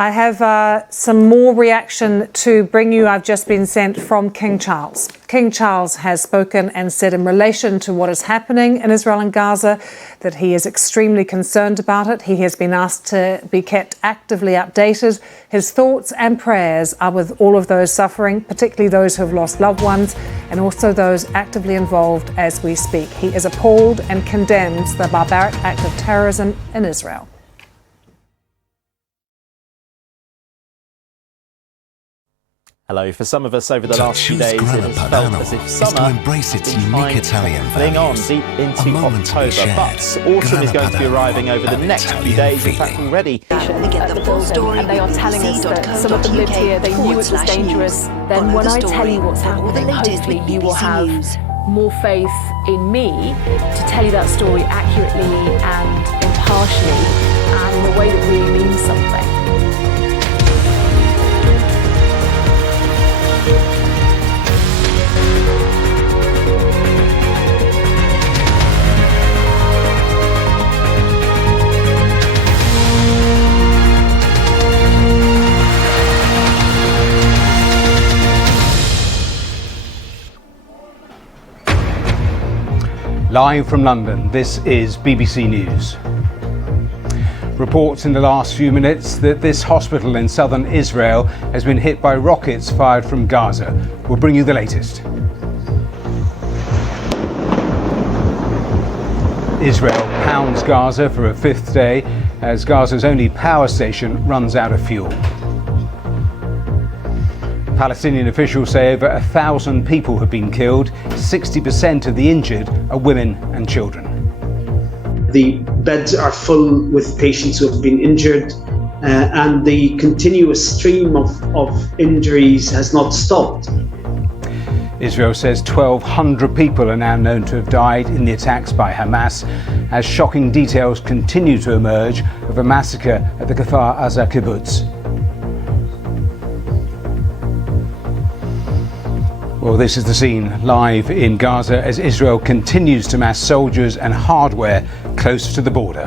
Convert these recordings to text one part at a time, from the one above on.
I have some more reaction to bring you. I've just been sent from King Charles. King Charles has spoken and said in relation to what is happening in Israel and Gaza that he is extremely concerned about it. He has been asked to be kept actively updated. His thoughts and prayers are with all of those suffering, particularly those who have lost loved ones and also those actively involved as we speak. He is appalled and condemns the barbaric act of terrorism in Israel. Hello. For some of us over the last few days, it has felt as if summer embrace its unique Italian cling on deep into October. But autumn is going to be arriving over the next few days, in fact already. Get the full story, and they are telling us that some of them lived here, they knew it was dangerous. Then when I tell you what's happening, hopefully you will have more faith in me to tell you that story accurately and impartially and in a way that really means something. Live from London, this is BBC News. Reports in the last few minutes that this hospital in southern Israel has been hit by rockets fired from Gaza. We'll bring you the latest. Israel pounds Gaza for a fifth day as Gaza's only power station runs out of fuel. Palestinian officials say over 1,000 people have been killed. 60% of the injured are women and children. The beds are full with patients who have been injured, and the continuous stream of injuries has not stopped. Israel says 1,200 people are now known to have died in the attacks by Hamas, as shocking details continue to emerge of a massacre at the Kfar Aza kibbutz. Well, this is the scene live in Gaza as Israel continues to mass soldiers and hardware close to the border.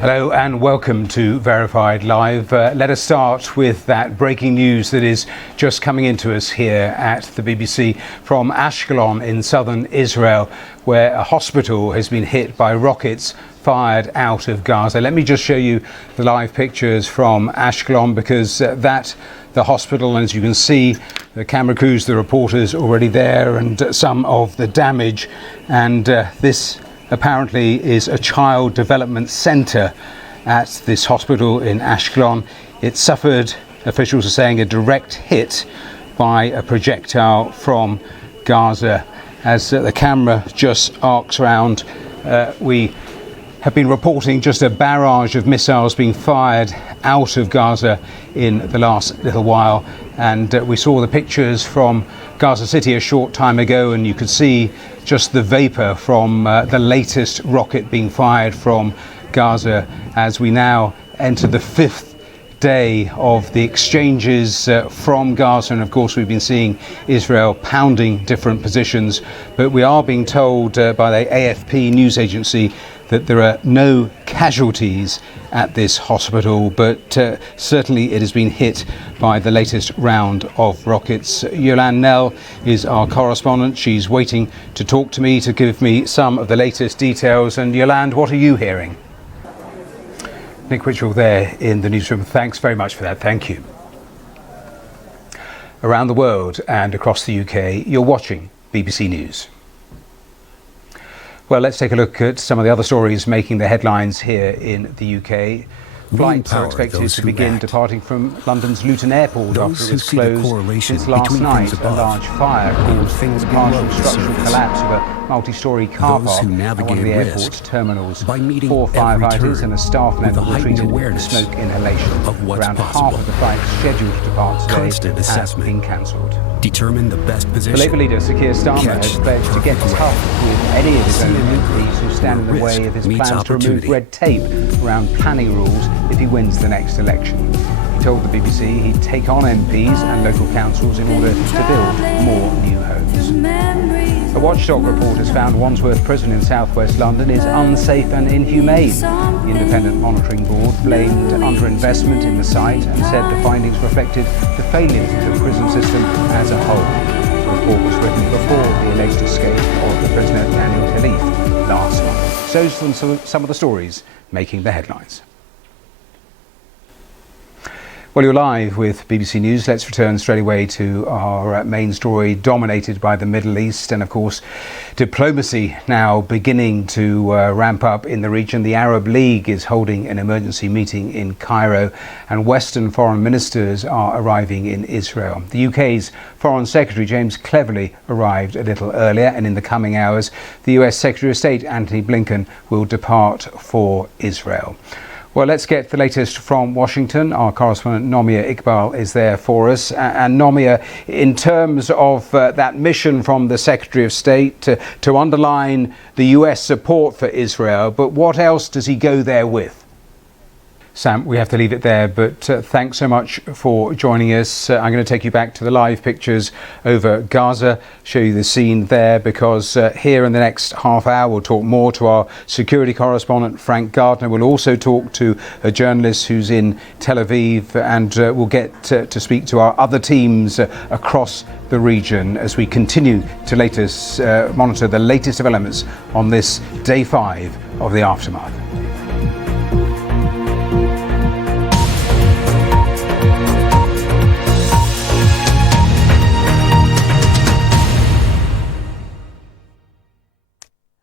Hello and welcome to Verified Live. Let us start with that breaking news that is just coming into us here at the BBC from Ashkelon in southern Israel, where a hospital has been hit by rockets fired out of Gaza. Let me just show you the live pictures from Ashkelon, because the hospital, and as you can see, the camera crews, the reporters already there, and some of the damage. And this apparently is a child development centre at this hospital in Ashkelon. It suffered, officials are saying, a direct hit by a projectile from Gaza. As the camera just arcs around, we have been reporting just a barrage of missiles being fired out of Gaza in the last little while. And we saw the pictures from Gaza City a short time ago, and you could see just the vapour from the latest rocket being fired from Gaza as we now enter the fifth day of the exchanges from Gaza. And of course we've been seeing Israel pounding different positions, but we are being told by the AFP news agency that there are no casualties at this hospital, but certainly it has been hit by the latest round of rockets. Yolande Nell is our correspondent. She's waiting to talk to me, to give me some of the latest details. And Yolande, what are you hearing? Nick Witchell there in the newsroom. Thanks very much for that. Thank you. Around the world and across the UK, you're watching BBC News. Well, let's take a look at some of the other stories making the headlines here in the UK. Flights are expected to begin departing from London's Luton Airport after it was closed since last night. A large fire caused the partial structural collapse of a multi-storey car park at one of the airport's terminals. 4 firefighters and a staff member were treated with smoke inhalation. Around half of the flights scheduled to depart today have been cancelled. Determine the best position. The Labour leader, Sir Keir Starmer, has pledged to get tough with any of his own MPs who stand in the way of his plans to remove red tape around planning rules if he wins the next election. He told the BBC he'd take on MPs and local councils in order to build more new homes. A watchdog report has found Wandsworth Prison in southwest London is unsafe and inhumane. The Independent Monitoring Board blamed underinvestment in the site and said the findings reflected the failures of the prison system as a whole. The report was written before the alleged escape of the prisoner Daniel Khalif last month. So some of the stories making the headlines. Well, you're live with BBC News. Let's return straight away to our main story, dominated by the Middle East and, of course, diplomacy now beginning to ramp up in the region. The Arab League is holding an emergency meeting in Cairo, and Western foreign ministers are arriving in Israel. The UK's Foreign Secretary James Cleverly arrived a little earlier, and in the coming hours, the US Secretary of State Antony Blinken will depart for Israel. Well, let's get the latest from Washington. Our correspondent Nomia Iqbal is there for us. And Nomia, in terms of that mission from the Secretary of State to underline the US support for Israel, but what else does he go there with? Sam, we have to leave it there, but thanks so much for joining us. I'm going to take you back to the live pictures over Gaza, show you the scene there, because here in the next half hour we'll talk more to our security correspondent Frank Gardner. We'll also talk to a journalist who's in Tel Aviv, and we'll get to speak to our other teams across the region as we continue to monitor the latest developments on this day 5 of the aftermath.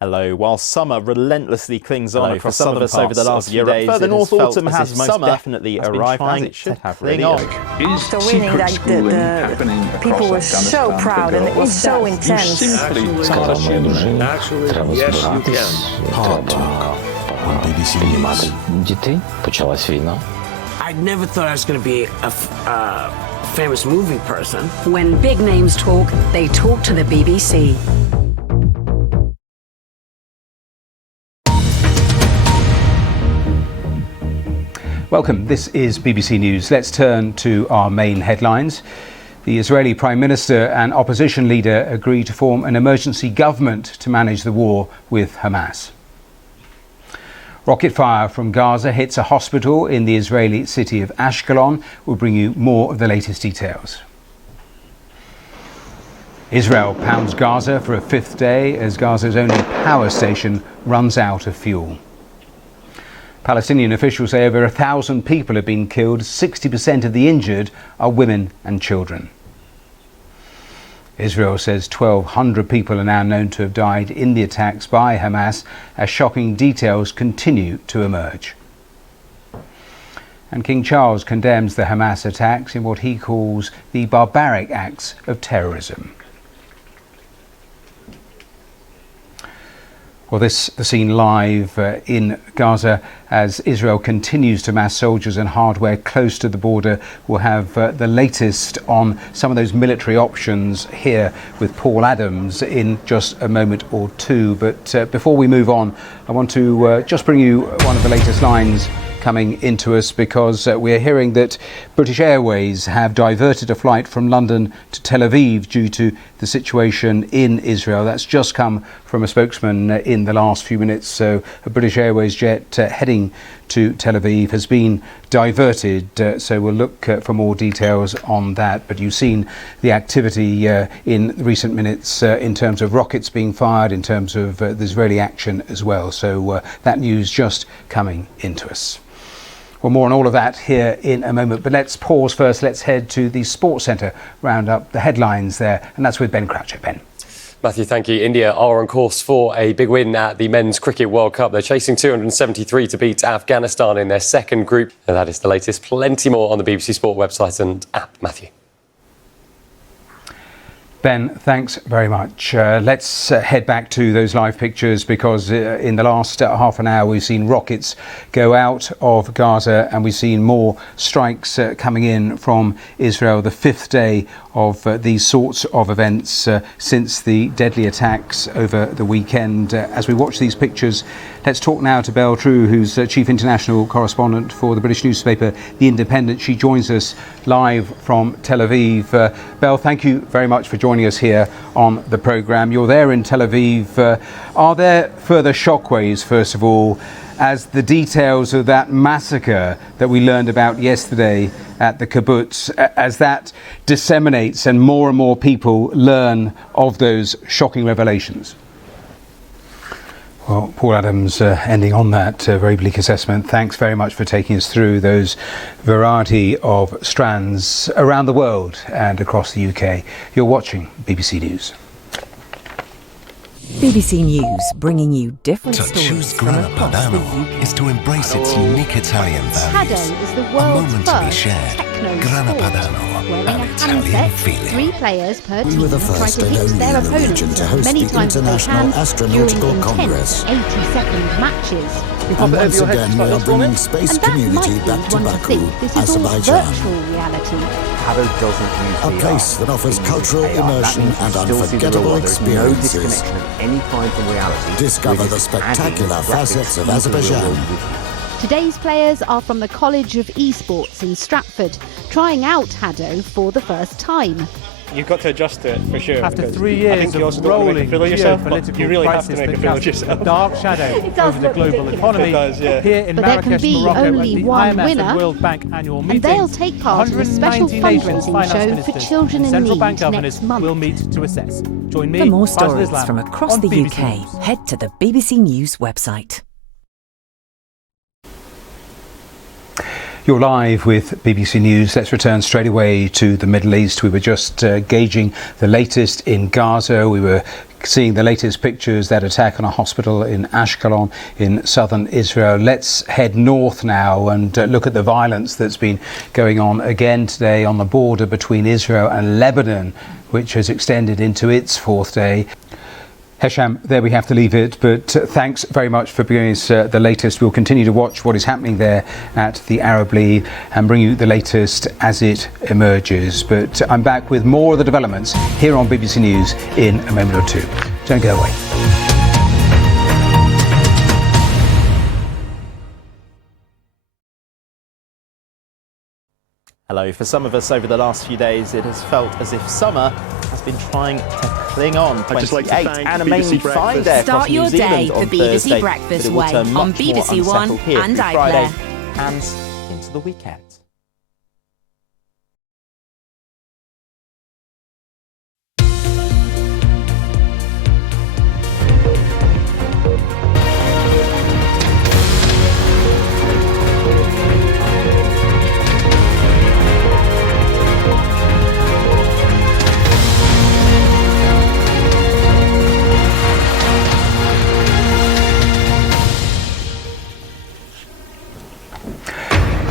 Hello. While summer relentlessly clings on across some of us over the last few days, further north autumn has most definitely arrived, as it should have really. After winning, like the people were so proud and it was so intense. Actually, yes, you can. Hard talk on BBC News. I never thought I was going to be a famous movie person. When big names talk, they talk to the BBC. Welcome, this is BBC News. Let's turn to our main headlines. The Israeli Prime Minister and opposition leader agreed to form an emergency government to manage the war with Hamas. Rocket fire from Gaza hits a hospital in the Israeli city of Ashkelon. We'll bring you more of the latest details. Israel pounds Gaza for a 5th day as Gaza's only power station runs out of fuel. Palestinian officials say over 1,000 people have been killed. 60% of the injured are women and children. Israel says 1,200 people are now known to have died in the attacks by Hamas as shocking details continue to emerge. And King Charles condemns the Hamas attacks in what he calls the barbaric acts of terrorism. Well, the scene live in Gaza as Israel continues to mass soldiers and hardware close to the border. We'll have the latest on some of those military options here with Paul Adams in just a moment or two. But before we move on, I want to just bring you one of the latest lines coming into us, because we're hearing that British Airways have diverted a flight from London to Tel Aviv due to the situation in Israel. That's just come from a spokesman in the last few minutes. So a British Airways jet heading to Tel Aviv has been diverted. So we'll look for more details on that. But you've seen the activity in recent minutes in terms of rockets being fired, in terms of the Israeli action as well. So that news just coming into us. Well, more on all of that here in a moment, but let's pause first. Let's head to the Sports Centre, round up the headlines there, and that's with Ben Croucher. Ben. Matthew, thank you. India are on course for a big win at the Men's Cricket World Cup. They're chasing 273 to beat Afghanistan in their second group. And that is the latest. Plenty more on the BBC Sport website and app. Matthew. Ben, thanks very much. Let's head back to those live pictures because in the last half an hour we've seen rockets go out of Gaza and we've seen more strikes coming in from Israel, the fifth day of these sorts of events since the deadly attacks over the weekend. As we watch these pictures, let's talk now to Belle True, who's Chief International Correspondent for the British newspaper The Independent. She joins us live from Tel Aviv. Belle, thank you very much for joining us here on the programme. You're there in Tel Aviv. Are there further shockwaves, first of all, as the details of that massacre that we learned about yesterday at the kibbutz, as that disseminates and more people learn of those shocking revelations? Well, Paul Adams, ending on that very bleak assessment, thanks very much for taking us through those variety of strands around the world and across the UK. You're watching BBC News. BBC News, bringing you different To stories choose from Grana across the Padano UK. is to embrace its unique Italian values. Padano is the A world's moment to be first shared. techno Grana sport. Padano, Wearing an a Italian handset, feeling. 3 players per We team were the try first to and hit only their in the opponents region to as host many the times as they International can Astronautical during intense Congress. 80-second matches. And once again, we are bringing space And that community might back lead to one to Baku, think this is all Azerbaijan. virtual reality. A place that offers cultural immersion and unforgettable experiences. Discover the spectacular facets of Azerbaijan. Today's players are from the College of Esports in Stratford, trying out Hado for the first time. You've got to adjust to it for sure. After 3 years of rolling geopolitical you really have to make a fool of yourself. A dark shadow over the global economy. It does, yeah. Here in But there Marrakesh, can be Morocco, only at the one IMF winner, and World Bank annual and meetings. they'll take part in a special 190 nations' fundraising finance show ministers for children and in central need bank governors next month. will meet to assess. Join me, For more Faisal stories Islam, from across on the BBC UK, News. head to the BBC News website. You're live with BBC News. Let's return straight away to the Middle East. We were just gauging the latest in Gaza. We were seeing the latest pictures, that attack on a hospital in Ashkelon in southern Israel. Let's head north now and look at the violence that's been going on again today on the border between Israel and Lebanon, which has extended into its fourth day. Hesham, there we have to leave it, but thanks very much for bringing us the latest. We'll continue to watch what is happening there at the Arab League and bring you the latest as it emerges. But I'm back with more of the developments here on BBC News in a moment or two. Don't go away. Hello. For some of us over the last few days, it has felt as if summer has been trying to cling on. I'd just like to thank and a BBC mainly fine day Start across New your Zealand day on the BBC Thursday, Breakfast but it will Way turn on much BBC more One unsettled here and through iPlayer. Friday and into the weekend.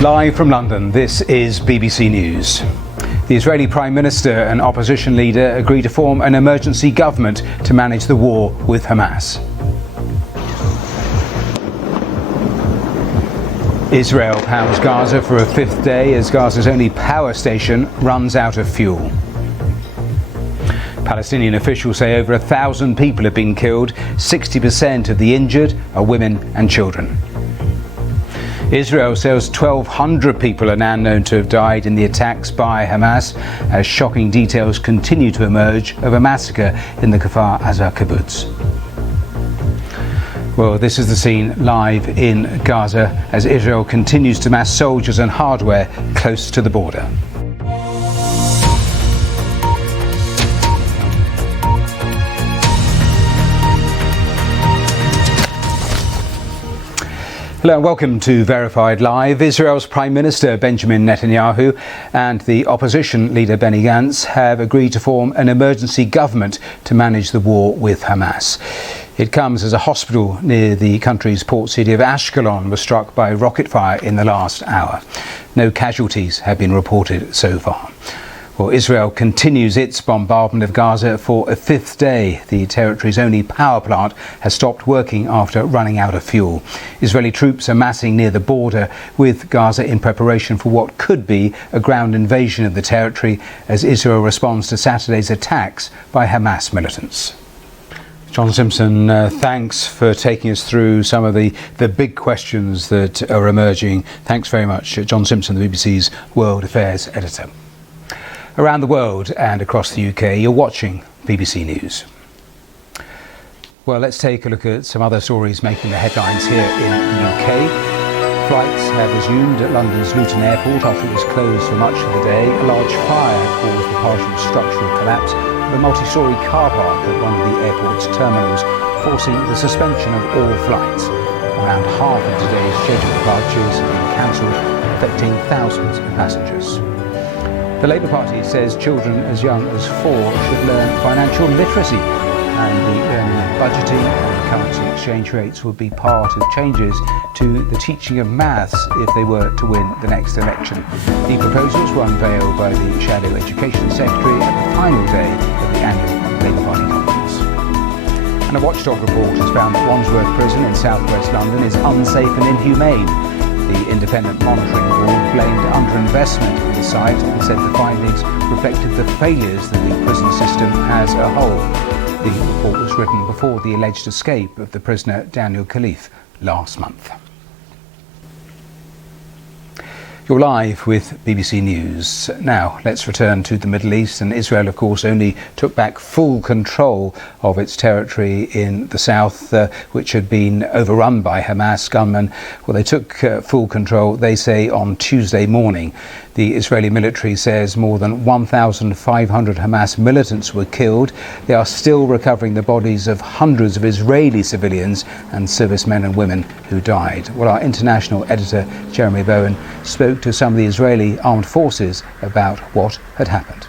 Live from London, this is BBC News. The Israeli Prime Minister and opposition leader agree to form an emergency government to manage the war with Hamas. Israel pounds Gaza for a fifth day as Gaza's only power station runs out of fuel. Palestinian officials say over 1,000 people have been killed. 60% of the injured are women and children. Israel says 1,200 people are now known to have died in the attacks by Hamas as shocking details continue to emerge of a massacre in the Kfar Aza kibbutz. Well, this is the scene live in Gaza as Israel continues to mass soldiers and hardware close to the border. Hello and welcome to Verified Live. Israel's Prime Minister Benjamin Netanyahu and the opposition leader Benny Gantz have agreed to form an emergency government to manage the war with Hamas. It comes as a hospital near the country's port city of Ashkelon was struck by rocket fire in the last hour. No casualties have been reported so far. Well, Israel continues its bombardment of Gaza for a fifth day. The territory's only power plant has stopped working after running out of fuel. Israeli troops are massing near the border with Gaza in preparation for what could be a ground invasion of the territory as Israel responds to Saturday's attacks by Hamas militants. John Simpson, thanks for taking us through some of the big questions that are emerging. Thanks very much, John Simpson, the BBC's World Affairs editor. Around the world and across the UK, you're watching BBC News. Well, let's take a look at some other stories making the headlines here in the UK. Flights have resumed at London's Luton Airport after it was closed for much of the day. A large fire caused the partial structural collapse of a multi-storey car park at one of the airport's terminals, forcing the suspension of all flights. Around half of today's scheduled departures have been cancelled, affecting thousands of passengers. The Labour Party says children as young as 4 should learn financial literacy, and the learning of budgeting and currency exchange rates would be part of changes to the teaching of maths if they were to win the next election. The proposals were unveiled by the Shadow Education Secretary at the final day of the annual Labour Party conference. And a watchdog report has found that Wandsworth Prison in southwest London is unsafe and inhumane. The Independent Monitoring Board blamed underinvestment in the site and said the findings reflected the failures that the prison system as a whole. The report was written before the alleged escape of the prisoner Daniel Khalif last month. You're live with BBC News. Now, let's return to the Middle East. And Israel, of course, only took back full control of its territory in the south, which had been overrun by Hamas gunmen. Well, they took full control, they say, on Tuesday morning. The Israeli military says more than 1,500 Hamas militants were killed. They are still recovering the bodies of hundreds of Israeli civilians and servicemen and women who died. Well, our international editor, Jeremy Bowen, spoke to some of the Israeli armed forces about what had happened.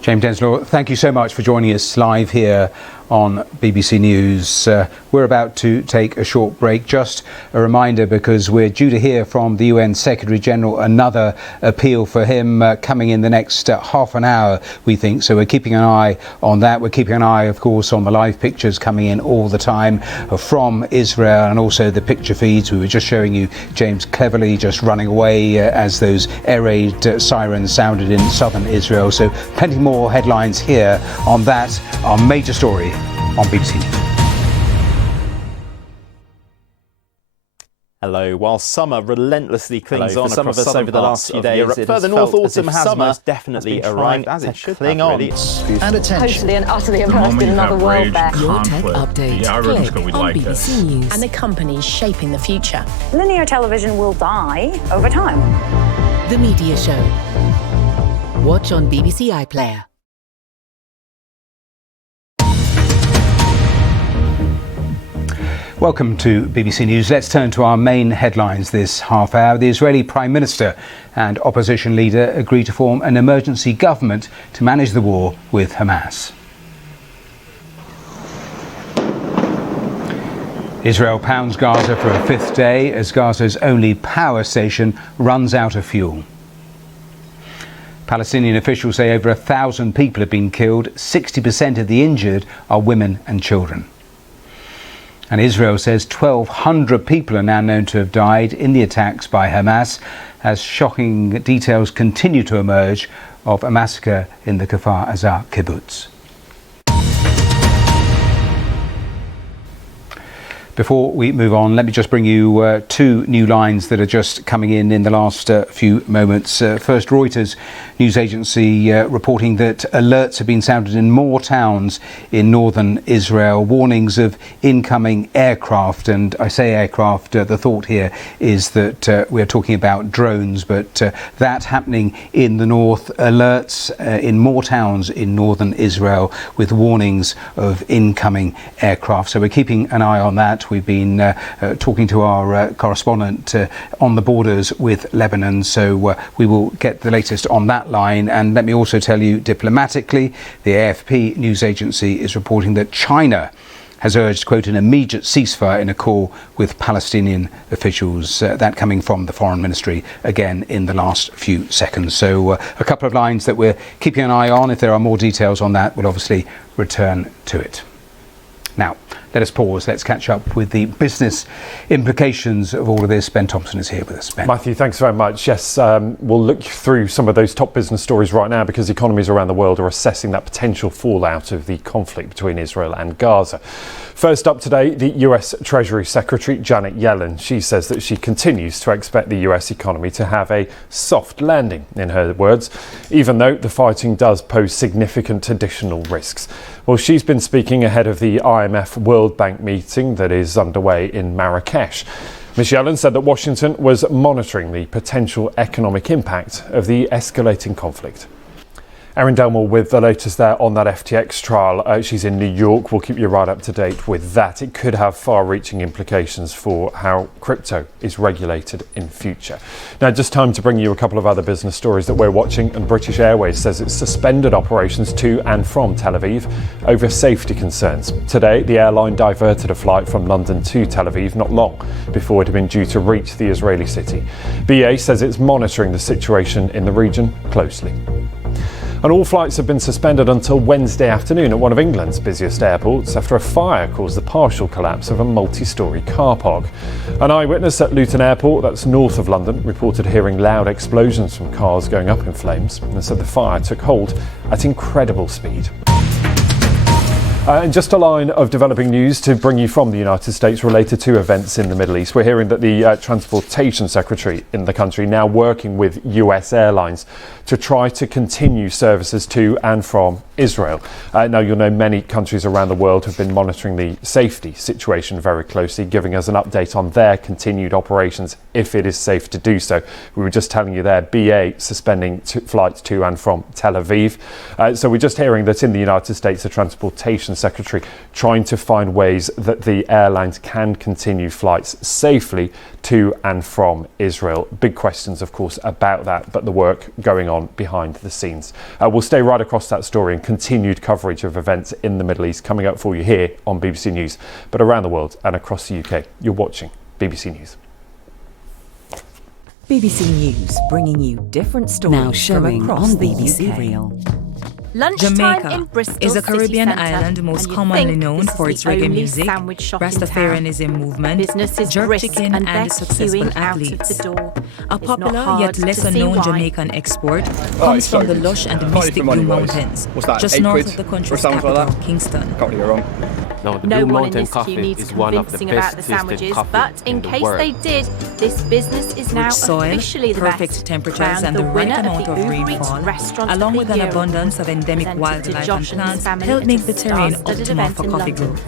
James Denslow, thank you so much for joining us live here on BBC News. We're about to take a short break. Just a reminder, because we're due to hear from the UN Secretary General another appeal for him coming in the next half an hour, we think. So we're keeping an eye on that. We're keeping an eye, of course, on the live pictures coming in all the time from Israel, and also the picture feeds. We were just showing you James cleverly just running away as those air raid sirens sounded in southern Israel. So plenty more headlines here on that, our major story on BBC News. Hello. While summer relentlessly clings on some of us over the last few days, Europe, further north, autumn has most definitely arrived as it should cling on. And attention. Totally and utterly immersed in another world there. Your Tech Update. Click on BBC News. And the companies shaping the future. Linear television will die over time. The Media Show. Watch on BBC iPlayer. Welcome to BBC News. Let's turn to our main headlines this half hour. The Israeli Prime Minister and opposition leader agree to form an emergency government to manage the war with Hamas. Israel pounds Gaza for a fifth day as Gaza's only power station runs out of fuel. Palestinian officials say over 1,000 people have been killed. 60% of the injured are women and children. And Israel says 1,200 people are now known to have died in the attacks by Hamas, as shocking details continue to emerge of a massacre in the Kfar Aza kibbutz. Before we move on, let me just bring you two new lines that are just coming in the last few moments. First, Reuters news agency reporting that alerts have been sounded in more towns in northern Israel, warnings of incoming aircraft. And I say aircraft, the thought here is that we're talking about drones, but that happening in the north, alerts in more towns in northern Israel with warnings of incoming aircraft. So we're keeping an eye on that. We've been talking to our correspondent on the borders with Lebanon, so we will get the latest on that line. And let me also tell you diplomatically, the AFP news agency is reporting that China has urged, quote, an immediate ceasefire in a call with Palestinian officials. That coming from the Foreign Ministry again in the last few seconds. So a couple of lines that we're keeping an eye on. If there are more details on that, we'll obviously return to it. Now, let us pause. Let's catch up with the business implications of all of this. Ben Thompson is here with us. Ben. Matthew, thanks very much. Yes, we'll look through some of those top business stories right now because economies around the world are assessing that potential fallout of the conflict between Israel and Gaza. First up today, the US Treasury Secretary Janet Yellen. She says that she continues to expect the US economy to have a soft landing, in her words, even though the fighting does pose significant additional risks. Well, she's been speaking ahead of the IMF World Bank meeting that is underway in Marrakesh. Ms. Yellen said that Washington was monitoring the potential economic impact of the escalating conflict. Erin Delmore with the latest there on that FTX trial. She's in New York. We'll keep you right up to date with that. It could have far-reaching implications for how crypto is regulated in future. Now, just time to bring you a couple of other business stories that we're watching. And British Airways says it's suspended operations to and from Tel Aviv over safety concerns. Today, the airline diverted a flight from London to Tel Aviv not long before it had been due to reach the Israeli city. BA says it's monitoring the situation in the region closely. And all flights have been suspended until Wednesday afternoon at one of England's busiest airports after a fire caused the partial collapse of a multi-storey car park. An eyewitness at Luton Airport, that's north of London, reported hearing loud explosions from cars going up in flames and said the fire took hold at incredible speed. And just a line of developing news to bring you from the United States related to events in the Middle East. We're hearing that the Transportation Secretary in the country now working with US airlines to try to continue services to and from Israel. Now, you'll know many countries around the world have been monitoring the safety situation very closely, giving us an update on their continued operations if it is safe to do so. We were just telling you there, BA suspending flights to and from Tel Aviv. So we're just hearing that in the United States, the Transportation Secretary trying to find ways that the airlines can continue flights safely to and from Israel. Big questions, of course, about that, but the work going on behind the scenes. We'll stay right across that story and continued coverage of events in the Middle East coming up for you here on BBC News, but around the world and across the UK. You're watching BBC News. BBC News, bringing you different stories now showing from across on BBC Real. Jamaica is a Caribbean island most commonly known for its reggae music, Rastafarianism movement, jerk chicken and successful athletes. A popular yet lesser known Jamaican export comes from the lush and mystic Blue Mountains, just north of the country's capital, Kingston. No, the Blue Mountain coffee is one of the best tasted coffee but in case they did, this business is now officially the best. Perfect temperatures and the right amount of rainfall, along with an abundance of endemic wildlife and plants, help make the terrain optimal for coffee growth.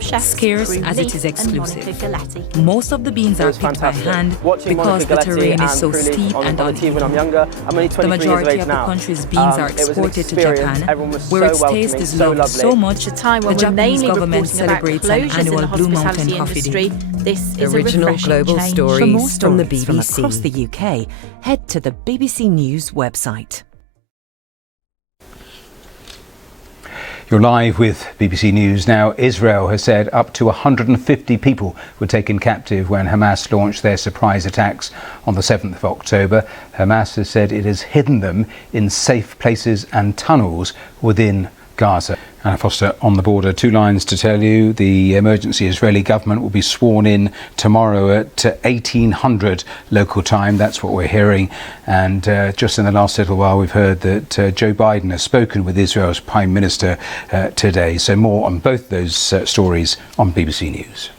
Scarce as it is exclusive. Most of the beans are picked by hand because the terrain is so steep and uneven. The majority of the country's beans are exported to Japan, where its taste is loved so much the Japanese government celebrates an annual Blue Mountain Coffee Day. This is original global stories. For more stories from the BBC from across the UK, head to the BBC News website. You're live with BBC News now. Israel has said up to 150 people were taken captive when Hamas launched their surprise attacks on the 7th of October. Hamas has said it has hidden them in safe places and tunnels within Gaza. Anna Foster on the border. Two lines to tell you. The emergency Israeli government will be sworn in tomorrow at 1800 local time. That's what we're hearing. And just in the last little while, we've heard that Joe Biden has spoken with Israel's Prime Minister today. So more on both those stories on BBC News.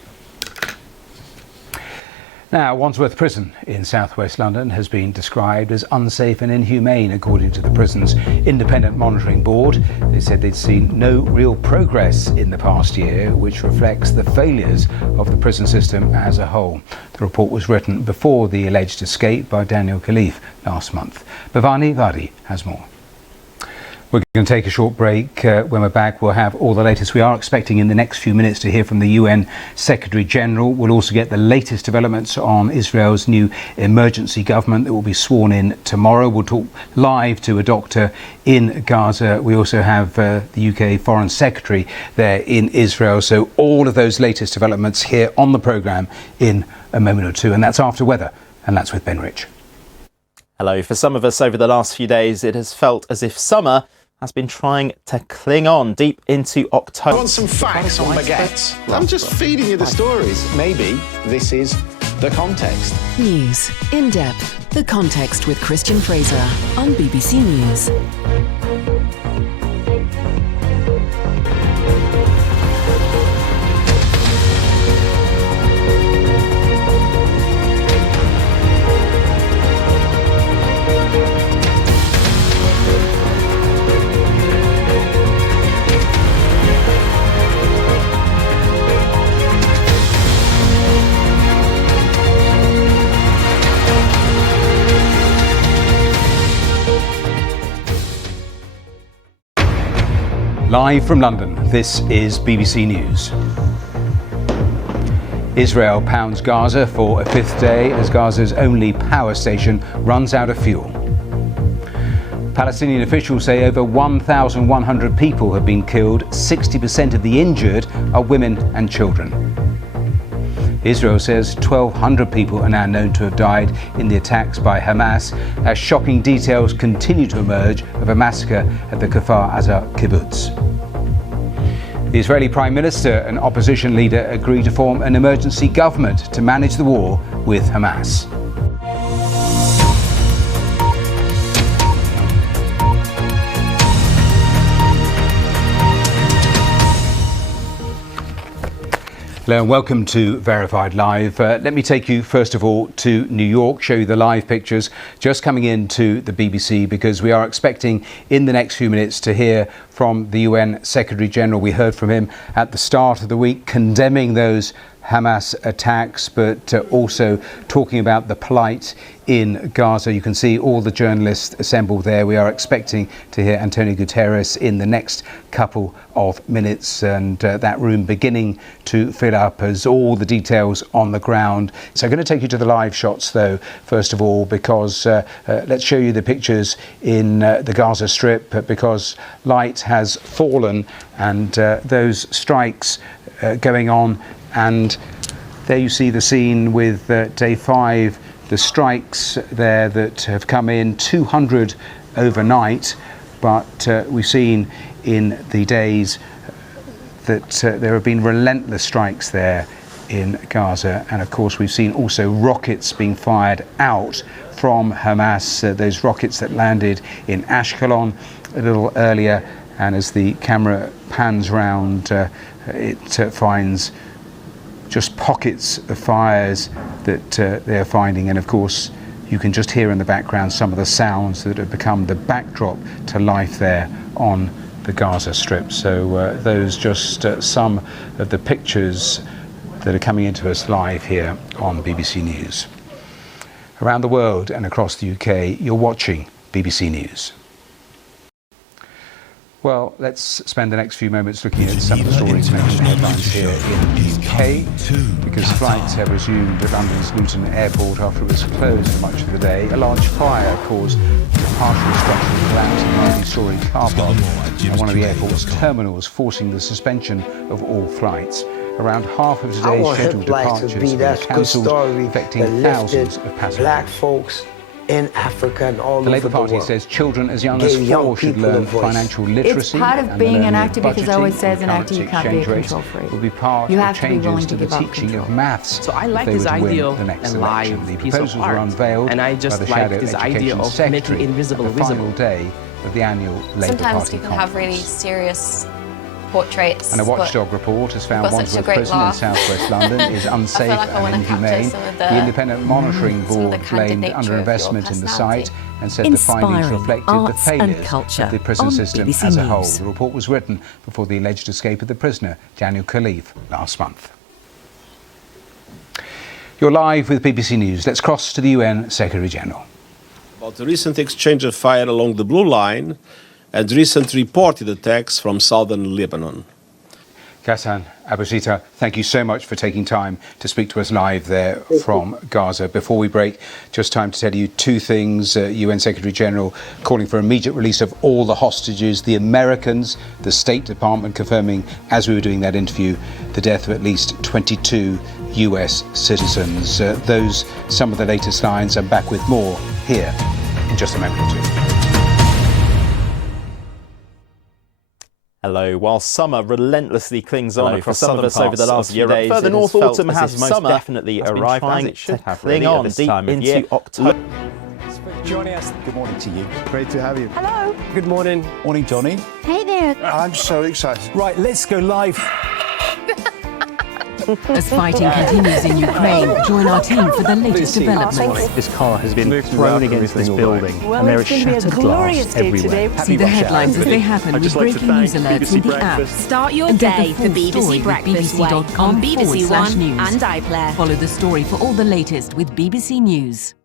Now, Wandsworth Prison in southwest London has been described as unsafe and inhumane, according to the prison's independent monitoring board. They said they'd seen no real progress in the past year, which reflects the failures of the prison system as a whole. The report was written before the alleged escape by Daniel Khalif last month. Bhavani Vadi has more. We're going to take a short break. When we're back, we'll have all the latest. We are expecting in the next few minutes to hear from the UN Secretary General. We'll also get the latest developments on Israel's new emergency government that will be sworn in tomorrow. We'll talk live to a doctor in Gaza. We also have the UK Foreign Secretary there in Israel. So all of those latest developments here on the programme in a moment or two. And that's after weather. And that's with Ben Rich. Hello. For some of us over the last few days, it has felt as if summer has been trying to cling on deep into October. I want some facts on baguettes. I'm just feeding you the stories. Maybe this is the context. News in depth. The Context with Christian Fraser on BBC News. Live from London, this is BBC News. Israel pounds Gaza for a fifth day as Gaza's only power station runs out of fuel. Palestinian officials say over 1,100 people have been killed. 60% of the injured are women and children. Israel says 1,200 people are now known to have died in the attacks by Hamas as shocking details continue to emerge of a massacre at the Kfar Aza kibbutz. The Israeli Prime Minister and opposition leader agreed to form an emergency government to manage the war with Hamas. Hello and welcome to Verified Live. Let me take you first of all to New York, show you the live pictures just coming into the BBC because we are expecting in the next few minutes to hear from the UN Secretary General. We heard from him at the start of the week condemning those Hamas attacks, but also talking about the plight in Gaza. You can see all the journalists assembled there. We are expecting to hear Antonio Guterres in the next couple of minutes, and that room beginning to fill up as all the details on the ground. So I'm going to take you to the live shots though, first of all, because let's show you the pictures in the Gaza Strip, because light has fallen and those strikes going on. And there you see the scene with day 5, the strikes there that have come in, 200 overnight, but we've seen in the days that there have been relentless strikes there in Gaza. And of course we've seen also rockets being fired out from Hamas, those rockets that landed in Ashkelon a little earlier. And as the camera pans round, it finds just pockets of fires that they're finding. And of course you can just hear in the background some of the sounds that have become the backdrop to life there on the Gaza Strip. So those just some of the pictures that are coming into us live here on BBC News. Around the world and across the UK, you're watching BBC News. Well, let's spend the next few moments looking at some of the stories mentioned in headlines here in the UK, because flights have resumed at London's Luton Airport after it was closed for much of the day. A large fire caused a partial structural collapse in a multi-storey car park at one of the airport's terminals, forcing the suspension of all flights. Around half of today's scheduled departures were cancelled, affecting thousands of passengers. Black folks in Africa and all over the world. The Labour Party says children as young as 4 should learn financial literacy. It's part of being an actor, because I always say as an actor you can't be a control freak. Will be part you of have to be willing changes to to the give up teaching control. of maths. So I like this idea of a live the piece of proposals art, were unveiled and I just by the like Shadow this Education idea of Secretary making invisible at the final visible. day of the annual Labour Sometimes Party people have really conference. serious portraits. And a watchdog report has found Wandsworth Prison in southwest London is unsafe and inhumane. The independent monitoring board blamed underinvestment in the site and said the findings reflected the failures of the prison system as a whole. The report was written before the alleged escape of the prisoner, Daniel Khalif, last month. You're live with BBC News. Let's cross to the UN Secretary General. About the recent exchange of fire along the Blue Line and recent reported attacks from southern Lebanon. Ghassan Aboushita, thank you so much for taking time to speak to us live there from Gaza. Before we break, just time to tell you two things. UN Secretary General calling for immediate release of all the hostages. The Americans, the State Department confirming, as we were doing that interview, the death of at least 22 US citizens. Those, some of the latest lines. I'm back with more here in just a moment or two. Hello. While summer relentlessly clings on across some of us over the last few days, further north autumn has most definitely arrived, as it should have cling on deep into October. Joining us. Good morning to you. Great to have you. Hello. Good morning. Morning, Johnny. Hey there. I'm so excited. Right, let's go live. As fighting continues in Ukraine, join our team for the latest developments. This car has been thrown against this building, and there is shattered glass everywhere. See the headlines as they happen with breaking news alerts in the app. Start your day for BBC Breakfast Way on BBC One and iPlayer. Follow the story for all the latest with BBC News.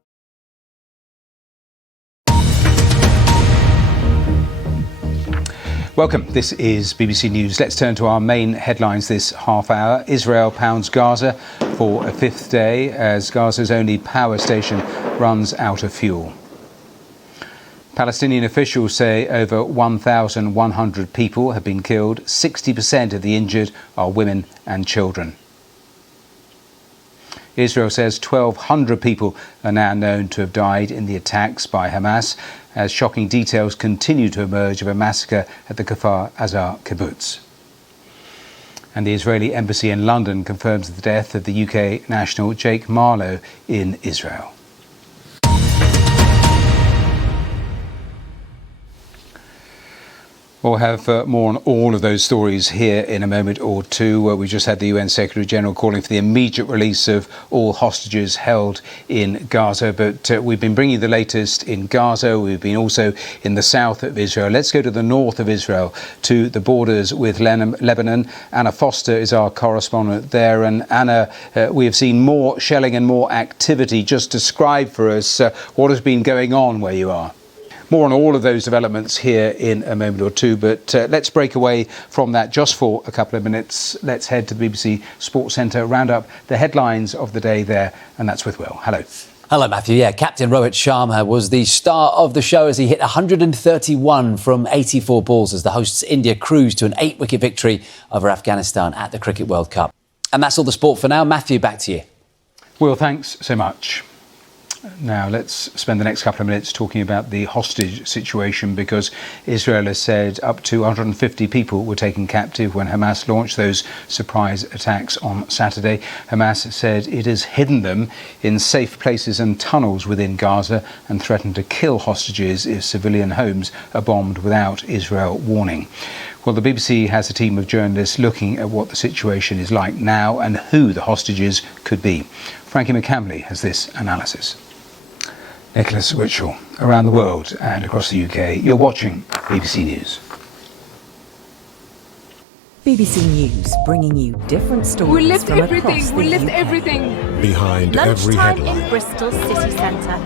Welcome. This is BBC News. Let's turn to our main headlines this half hour. Israel pounds Gaza for a fifth day as Gaza's only power station runs out of fuel. Palestinian officials say over 1,100 people have been killed. 60% of the injured are women and children. Israel says 1,200 people are now known to have died in the attacks by Hamas, as shocking details continue to emerge of a massacre at the Kfar Aza kibbutz. And the Israeli embassy in London confirms the death of the UK national Jake Marlowe in Israel. We'll have more on all of those stories here in a moment or two. We just had the UN Secretary General calling for the immediate release of all hostages held in Gaza. But we've been bringing the latest in Gaza. We've been also in the south of Israel. Let's go to the north of Israel, to the borders with Lebanon. Anna Foster is our correspondent there. And Anna, we have seen more shelling and more activity. Just describe for us what has been going on where you are. More on all of those developments here in a moment or two, but let's break away from that just for a couple of minutes. Let's head to the BBC Sports Centre, round up the headlines of the day there, and that's with Will. Hello. Hello, Matthew. Yeah, Captain Rohit Sharma was the star of the show as he hit 131 from 84 balls as the hosts India cruised to an 8-wicket victory over Afghanistan at the Cricket World Cup. And that's all the sport for now. Matthew, back to you. Will, thanks so much. Now, let's spend the next couple of minutes talking about the hostage situation, because Israel has said up to 150 people were taken captive when Hamas launched those surprise attacks on Saturday. Hamas said it has hidden them in safe places and tunnels within Gaza and threatened to kill hostages if civilian homes are bombed without Israel warning. Well, the BBC has a team of journalists looking at what the situation is like now and who the hostages could be. Frankie McCamley has this analysis. Nicholas Witchell, around the world and across the UK, you're watching BBC News. BBC News, bringing you different stories. We lift from everything. Across We the lift UK. everything. Behind every Lunchtime headline, in Bristol city centre.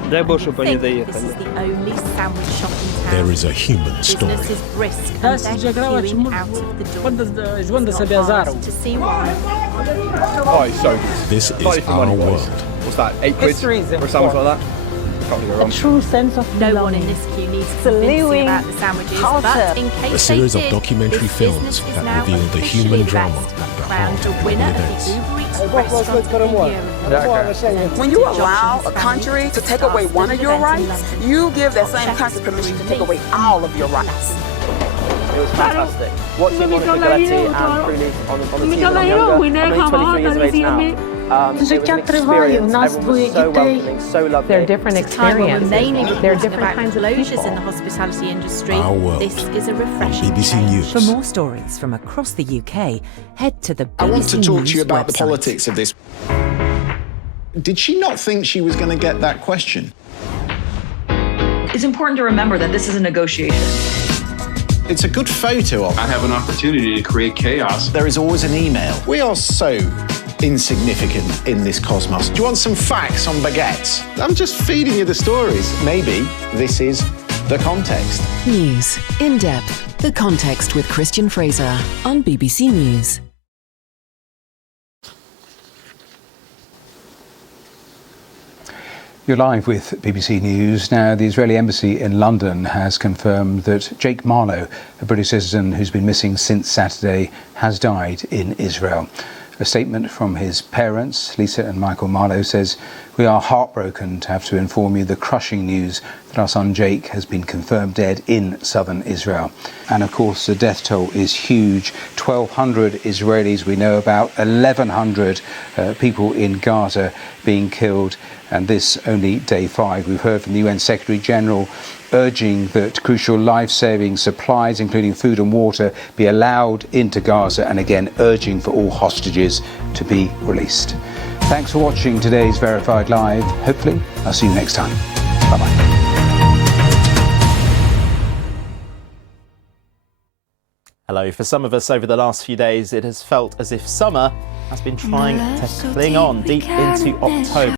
Think this is the only sandwich shop in town. there is a human story. Business is brisk and they're queuing out of the door. It's not hard to see why. Oh, it's so good. This is our world. What's that, 8 quid for a sandwich like that? Can't go wrong. True sense of no one in this queue needs convincing about the sandwiches, but in case A series they of did, documentary this films business is that now reveal the officially human drama blessed. at the Crowned heart the of winner all of events. the Uber Eats restaurant of the year. When you allow a country to take away one of your rights, you give that same country permission to take away all of your rights. It was fantastic. Watching Monica Galetti and Pruni on the team when I'm younger. I'm only 23 years of age now. Життя триває, у нас двоє дітей. They're different experiences. They're different kinds of closures in the hospitality industry. Our world. This is a refreshing BBC change. News. For more stories from across the UK, head to the BBC I want to talk to you News about the website. politics of this. Did she not think she was going to get that question? It's important to remember that this is a negotiation. It's a good photo of. I have an opportunity to create chaos. There is always an email. We are so insignificant in this cosmos. Do you want some facts on baguettes? I'm just feeding you the stories. Maybe this is The Context. News in depth. The Context with Christian Fraser on BBC News. You're live with BBC News. Now, the Israeli embassy in London has confirmed that Jake Marlowe, a British citizen who's been missing since Saturday, has died in Israel. A statement from his parents, Lisa and Michael Marlowe, says, "We are heartbroken to have to inform you the crushing news that our son Jake has been confirmed dead in southern Israel." And of course, the death toll is huge. 1,200 Israelis we know about, 1,100 people in Gaza being killed, and this only day 5. We've heard from the UN Secretary General urging that crucial life-saving supplies, including food and water, be allowed into Gaza, and again urging for all hostages to be released. Thanks for watching today's Verified Live. Hopefully, I'll see you next time. Bye-bye. Hello. For some of us over the last few days, it has felt as if summer has been trying to cling on deep into October.